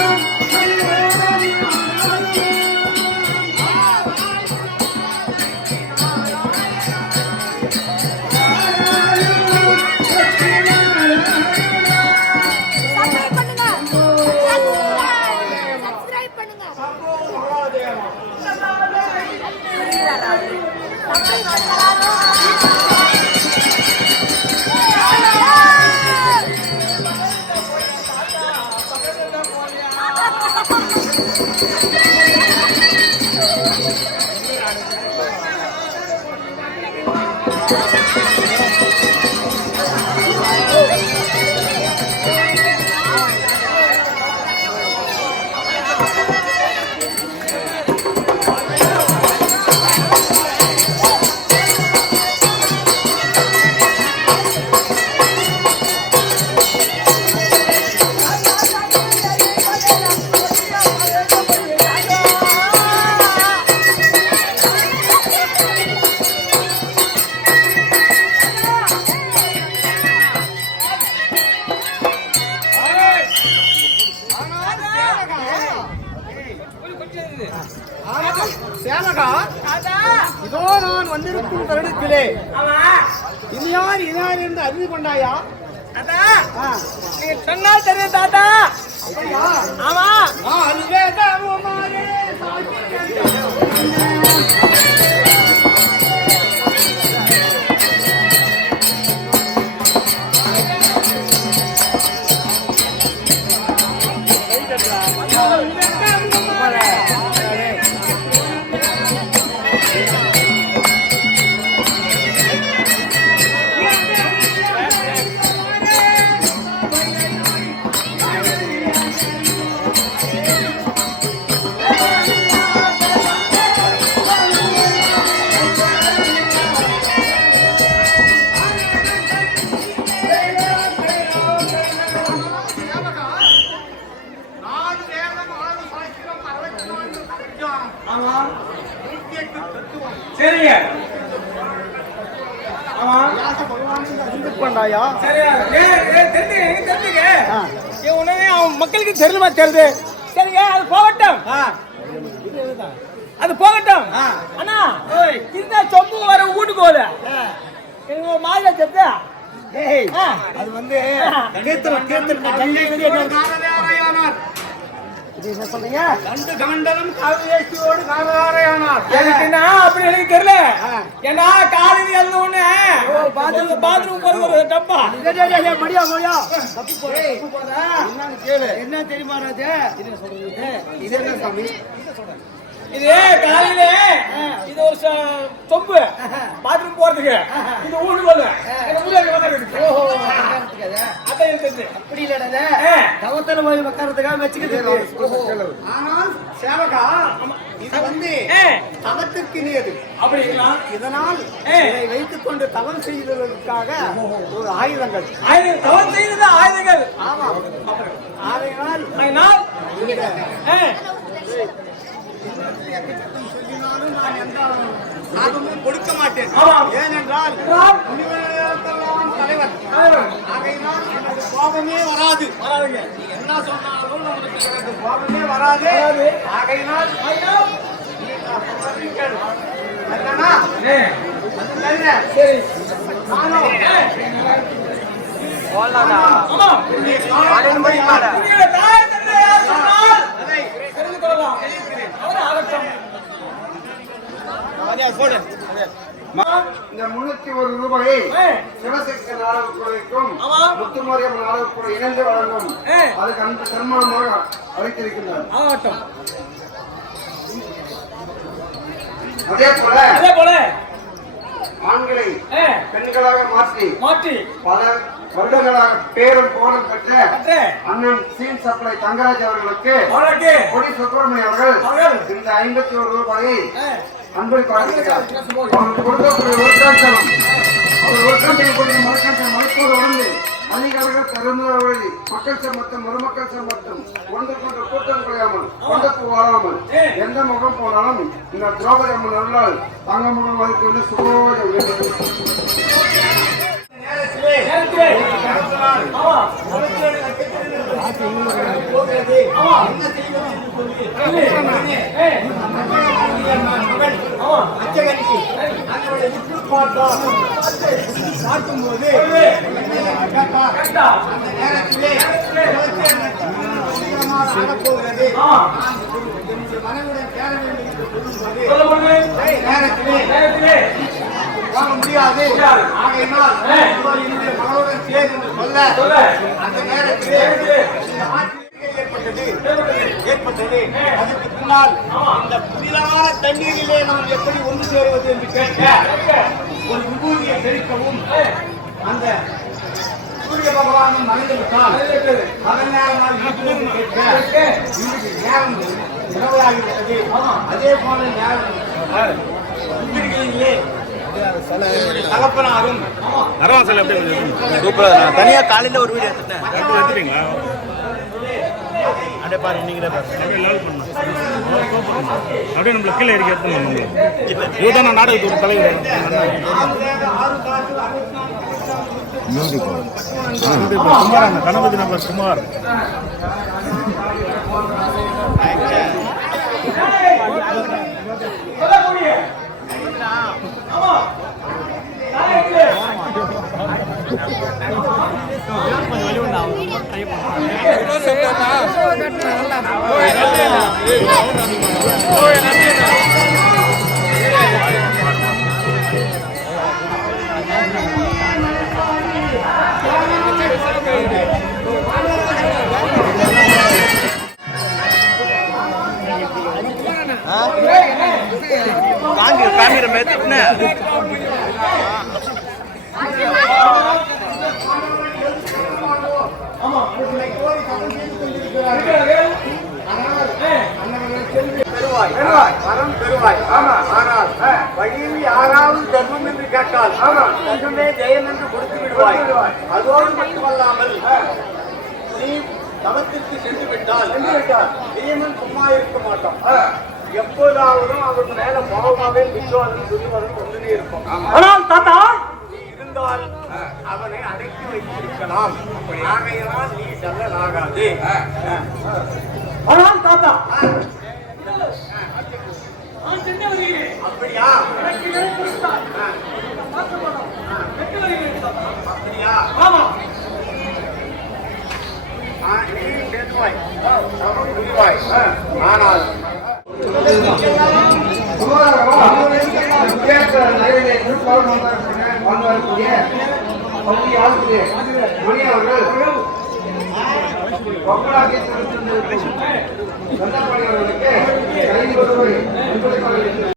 Thank you. மகா இதோ நான் வந்திருக்கும் தருணத்திலே. இனியார் இனார் என்று அறிந்து கொண்டாயா? சொன்னா தெரிய தாத்தா. ஆமா. ஆ அதுவே தான் ஏன் உடனே அவன் மக்களுக்கு தெரியலமா தெரியுது? சரிங்க அது போகட்டும். அது போகட்டும். அண்ணா இந்த சொம்பு வர வீட்டுக்கு போகுது. எங்க மாதிரி செத்து. அது வந்து என்ன சொல்றீங்க? கண்டு கண்டனம் காவியேசியோடு காரதாரையானார். எனக்குன்னா அப்படி எனக்கு தெரியல. ஏன்னா காலையில் எழுந்த உடனே பாத்ரூம் பாத்ரூம் போறது ஒரு டப்பா. மடியா, மடியா. தப்பு. என்ன தெரியுமா ராஜா? இது என்ன சாமி? இது காலையில இது ஒரு சொம்பு. பாத்ரூம் போறதுக்கு. இது ஊடு அப்படி இல்லடா. தவத்துல போய் உட்கார்றதுக்காக வச்சுக்கிட்டு ஆனால் சேவகா இது வந்து தவத்திற்கு நீது அப்படிங்களா? இதனால். இதை வைத்துக் கொண்டு தவம் செய்வதற்காக ஒரு ஆயுதங்கள். தவறு செய்தது ஆயுதங்கள். ஆமா. அதனால் சொல்லினாலும் நான் எந்த கொடுக்க மாட்டேன். ஏனென்றால் தலைவர். ஆகையினால் எனக்கு கோபமே வராது. வராதுங்க. நீ என்ன சொன்னாலும் நம்மளுக்கு எனக்கு கோபமே வராது. வராது. ஆகையினால் அதனால் நீ நான்? சொல்றதை கேளு. என்னன்னா, சரி தெரிந்து கொள்ளலாம். அவர் ஆகட்டும். இந்த முன்னூத்தி ஒரு ரூபாயை சிவசக்தி நாடக குழுவிற்கும். முத்துமாரியம் நாடக குழு இணைந்து வழங்கும். அதுக்கு அந்த சன்மானமாக அழைத்திருக்கின்றார். ஆகட்டும். அதே போல அதே போல. ஆண்களை பெண்களாக மாற்றி மாற்றி. பல வருடங்களாக பேரும் போலும் பெற்ற அண்ணன் சீன் சப்ளை தங்கராஜ் அவர்களுக்கு கொடி சுப்பிரமணியம் அவர்கள் இந்த ஐம்பத்தி ஒரு ரூபாயை ஏ, அன்பளிப்பு அளிக்கிறார் அவருக்கு கொடுக்கக்கூடிய ஒருக்காட்சம் அவர் ஒருக்காட்சியில் கொடுத்த மறுக்காட்சம் மறுப்போடு உணர்ந்து அதிகாரிகள் பெருந்தவழி மக்கள் சம்பத்தம் மருமக்கள் சம்பத்தம் ஒன்று கொண்ட கூட்டம் குறையாமல் வாழாமல் எந்த முகம் போனாலும் இந்த திரௌபதி அம்மன் அருளால் தங்க முகம் அது கொண்டு சுகோஜம் பார்க்கும்போது கேட்டார் நேரத்திலே. சீக்கிரமாக மனைவியுடன் சேர வேண்டும் என்று சொல்லும்போது நேரத்திலே நேரத்திலே வாங்க முடியாது. ஆகையினால். இவர் என்னுடைய மகளுடன் சொல்ல சொல்ல. அந்த நேரத்திலே ஏற்பட்டது. ஏற்பட்டது. அதுக்கு பின்னால் இந்த புதிதான தண்ணீரிலே நாம் எப்படி ஒன்று சேருவது என்று கேட்க ஒரு விபூதியை தெளிக்கவும் அந்த சூரிய பகவானும் மறைந்து விட்டால் அதன் நேரமாக வீட்டிலிருந்து கேட்க இன்றைக்கு நேரம் அதே போல நேரம் வீடுகளிலே தகப்பனாரும் அரவாசல் எப்படி கொஞ்சம் நான் தனியா காலையில ஒரு வீடியோ எடுத்துட்டேன் ரெண்டு எடுத்துட்டீங்களா அப்படியே பாருங்க நீங்களே பாருங்க அப்படியே நம்மள கீழே இறக்கி எடுத்து இதுதான் நான் தலைவர் குமார் கணபதி நபர் குமார் காங்கிரஸ் காங்கிரஸ் மேத்துனா பெறுவாய் பெறுவாய் வரம் பெறுவாய் ஆமா ஆனால் வழியில் யாராவது தர்மம் என்று கேட்டால் ஆமா தர்மமே ஜெயம் என்று கொடுத்து விடுவாய் அதோடு மட்டுமல்லாமல் நீ தவத்திற்கு சென்று விட்டால் சென்று விட்டால் ஜெயமன் சும்மா இருக்க மாட்டோம் எப்போதாவதும் அவன் மேல பாவமாவே விஸ்வாசம் துரிவதம் கொண்டுனே இருக்கும் ஆனால் தாத்தா நீ இருந்தால் அவனை அடக்கி வைத்திருக்கலாம். ஆகையினால் நீ செல்லலாகாது ஆனால் தாத்தா அப்படியா அப்படியா ஆமா ஆ, நீயும் பேசுவாய் தவம் புரிவாய் ஆனால் அவர்கள்